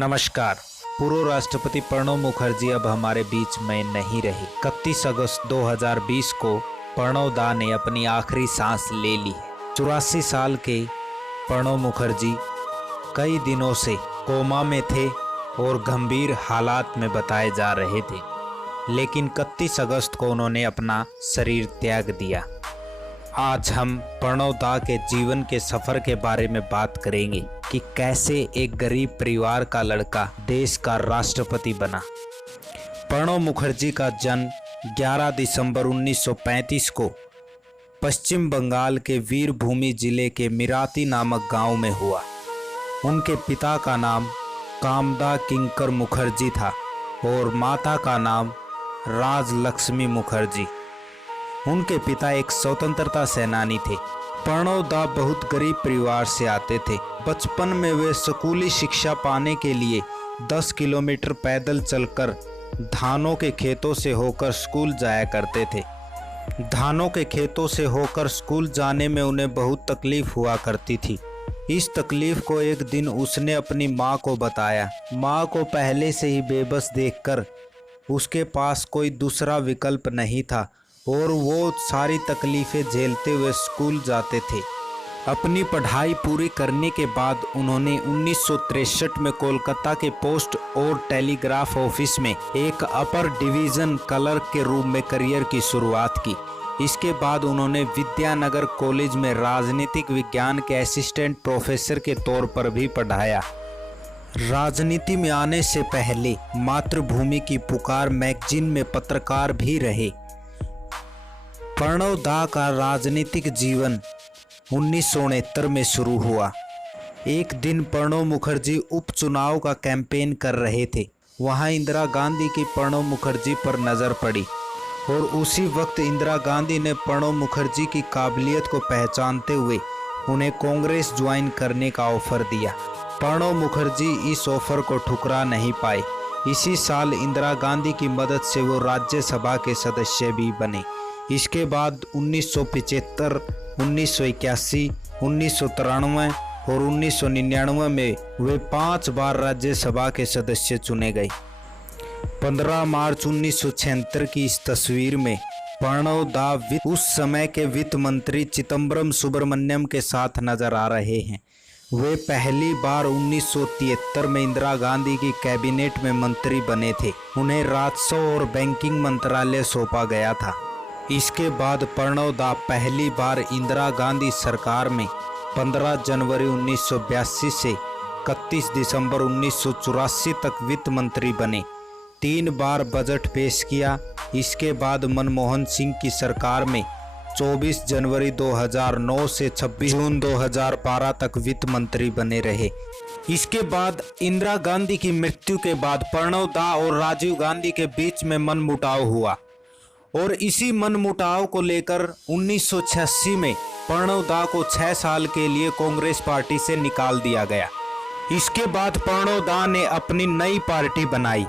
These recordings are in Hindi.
नमस्कार। पूर्व राष्ट्रपति प्रणब मुखर्जी अब हमारे बीच में नहीं रहे। 31 अगस्त 2020 को प्रणब दा ने अपनी आखिरी सांस ले ली है। 84 साल के प्रणब मुखर्जी कई दिनों से कोमा में थे और गंभीर हालात में बताए जा रहे थे, लेकिन 31 अगस्त को उन्होंने अपना शरीर त्याग दिया। आज हम प्रणब दा के जीवन के सफर के बारे में बात करेंगे कि कैसे एक गरीब परिवार का लड़का देश का राष्ट्रपति बना। प्रणब मुखर्जी का जन्म 11 दिसंबर 1935 को पश्चिम बंगाल के वीरभूमि जिले के मिराती नामक गांव में हुआ। उनके पिता का नाम कामदा किंकर मुखर्जी था और माता का नाम राजलक्ष्मी मुखर्जी। उनके पिता एक स्वतंत्रता सेनानी थे। प्रणब दा बहुत गरीब परिवार से आते थे। बचपन में वे स्कूली शिक्षा पाने के लिए 10 किलोमीटर पैदल चलकर धानों के खेतों से होकर स्कूल जाया करते थे। धानों के खेतों से होकर स्कूल जाने में उन्हें बहुत तकलीफ हुआ करती थी। इस तकलीफ को एक दिन उसने अपनी माँ को बताया। माँ को पहले से ही बेबस देखकर उसके पास कोई दूसरा विकल्प नहीं था और वो सारी तकलीफ़ें झेलते हुए स्कूल जाते थे। अपनी पढ़ाई पूरी करने के बाद उन्होंने 1963 में कोलकाता के पोस्ट और टेलीग्राफ ऑफिस में एक अपर डिवीज़न क्लर्क के रूप में करियर की शुरुआत की। इसके बाद उन्होंने विद्यानगर कॉलेज में राजनीतिक विज्ञान के असिस्टेंट प्रोफेसर के तौर पर भी पढ़ाया। राजनीति में आने से पहले मातृभूमि की पुकार मैगजीन में पत्रकार भी रहे। प्रणब दा का राजनीतिक जीवन 1969 में शुरू हुआ। एक दिन प्रणब मुखर्जी उपचुनाव का कैंपेन कर रहे थे। वहां इंदिरा गांधी की प्रणब मुखर्जी पर नज़र पड़ी और उसी वक्त इंदिरा गांधी ने प्रणब मुखर्जी की काबिलियत को पहचानते हुए उन्हें कांग्रेस ज्वाइन करने का ऑफर दिया। प्रणब मुखर्जी इस ऑफर को ठुकरा नहीं पाए। इसी साल इंदिरा गांधी की मदद से वो राज्यसभा के सदस्य भी बने। इसके बाद 1975, 1981, 1993 और 1999 में वे 5 बार राज्यसभा के सदस्य चुने गए। 15 मार्च 1976 की इस तस्वीर में प्रणब दा उस समय के वित्त मंत्री चिदम्बरम सुब्रमण्यम के साथ नजर आ रहे हैं। वे पहली बार 1973 में इंदिरा गांधी की कैबिनेट में मंत्री बने थे। उन्हें राजस्व और बैंकिंग मंत्रालय सौंपा गया था। इसके बाद प्रणब दा पहली बार इंदिरा गांधी सरकार में 15 जनवरी 1982 से 31 दिसंबर 1984 तक वित्त मंत्री बने। 3 बार बजट पेश किया। इसके बाद मनमोहन सिंह की सरकार में 24 जनवरी 2009 से 26 जून 2012 तक वित्त मंत्री बने रहे। इसके बाद इंदिरा गांधी की मृत्यु के बाद प्रणब दा और राजीव गांधी के बीच में मनमुटाव हुआ और इसी मनमुटाव को लेकर 1986 में प्रणब दा को 6 साल के लिए कांग्रेस पार्टी से निकाल दिया गया। इसके बाद प्रणब दा ने अपनी नई पार्टी बनाई।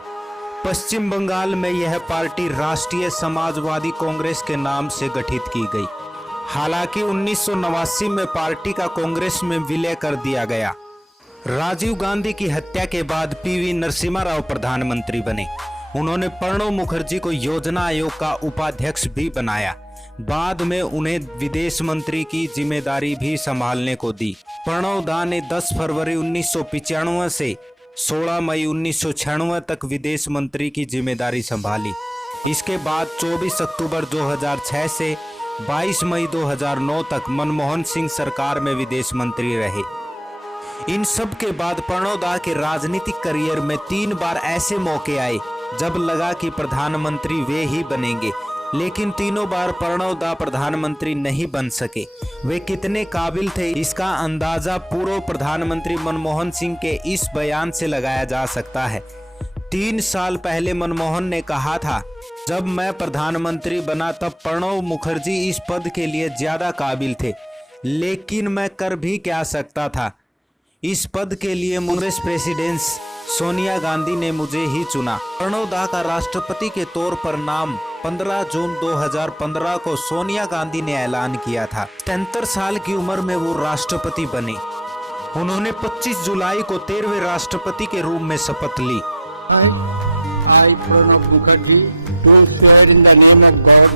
पश्चिम बंगाल में यह पार्टी राष्ट्रीय समाजवादी कांग्रेस के नाम से गठित की गई। हालांकि 1989 में पार्टी का कांग्रेस में विलय कर दिया गया। राजीव गांधी की हत्या के बाद पीवी नरसिम्हा राव प्रधानमंत्री बने। उन्होंने प्रणब मुखर्जी को योजना आयोग का उपाध्यक्ष भी बनाया। बाद में उन्हें विदेश मंत्री की जिम्मेदारी भी संभालने को दी। प्रणब दा ने 10 फरवरी 1995 से 16 मई 1996 तक विदेश मंत्री की जिम्मेदारी संभाली। इसके बाद 24 अक्टूबर 2006 से 22 मई 2009 तक मनमोहन सिंह सरकार में विदेश मंत्री रहे। इन सब के बाद प्रणब दा के राजनीतिक करियर में 3 बार ऐसे मौके आए जब लगा कि प्रधानमंत्री वे ही बनेंगे, लेकिन तीनों बार प्रणब दा प्रधानमंत्री नहीं बन सके। वे कितने काबिल थे इसका अंदाजा पूर्व प्रधानमंत्री मनमोहन सिंह के इस बयान से लगाया जा सकता है। 3 साल पहले मनमोहन ने कहा था, जब मैं प्रधानमंत्री बना तब प्रणब मुखर्जी इस पद के लिए ज्यादा काबिल थे, लेकिन मैं कर भी क्या सकता था। इस पद के लिए कांग्रेस प्रेसिडेंट सोनिया गांधी ने मुझे ही चुना। प्रणब दा का राष्ट्रपति के तौर पर नाम 15 जून 2015 को सोनिया गांधी ने ऐलान किया था। 73 साल की उम्र में वो राष्ट्रपति बने। उन्होंने 25 जुलाई को 13वें राष्ट्रपति के रूप में शपथ ली। I, Pranab Mukherjee, do swear in the name of God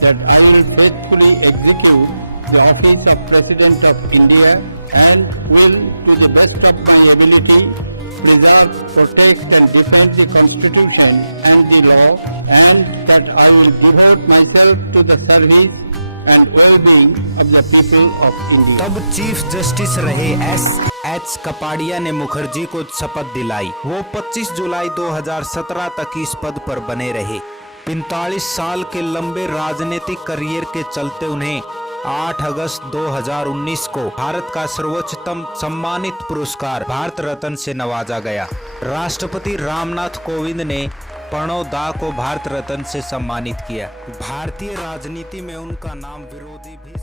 that I will faithfully execute the office of President of India and will, to the best of my ability, preserve, protect and defend the Constitution and the law, and that I will devote myself to the service and well-being of the people of India. तब चीफ जस्टिस रहे एस कपाड़िया ने मुखर्जी को शपथ दिलाई। वो 25 जुलाई 2017 तक इस पद पर बने रहे। 45 साल के लंबे राजनीतिक करियर के चलते उन्हें 8 अगस्त 2019 को भारत का सर्वोच्चतम सम्मानित पुरस्कार भारत रत्न से नवाजा गया। राष्ट्रपति रामनाथ कोविंद ने प्रणव दा को भारत रत्न से सम्मानित किया। भारतीय राजनीति में उनका नाम विरोधी भी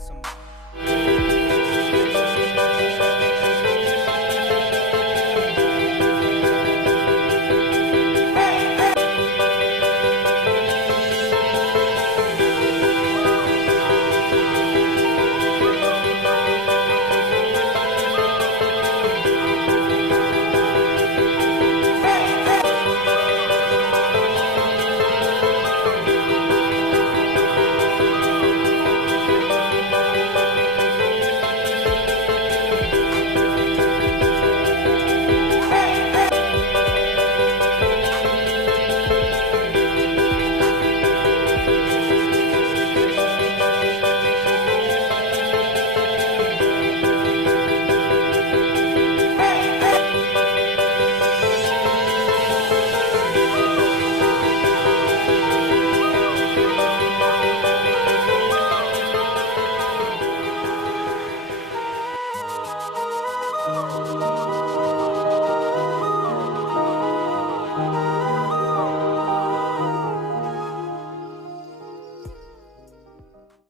Thank you.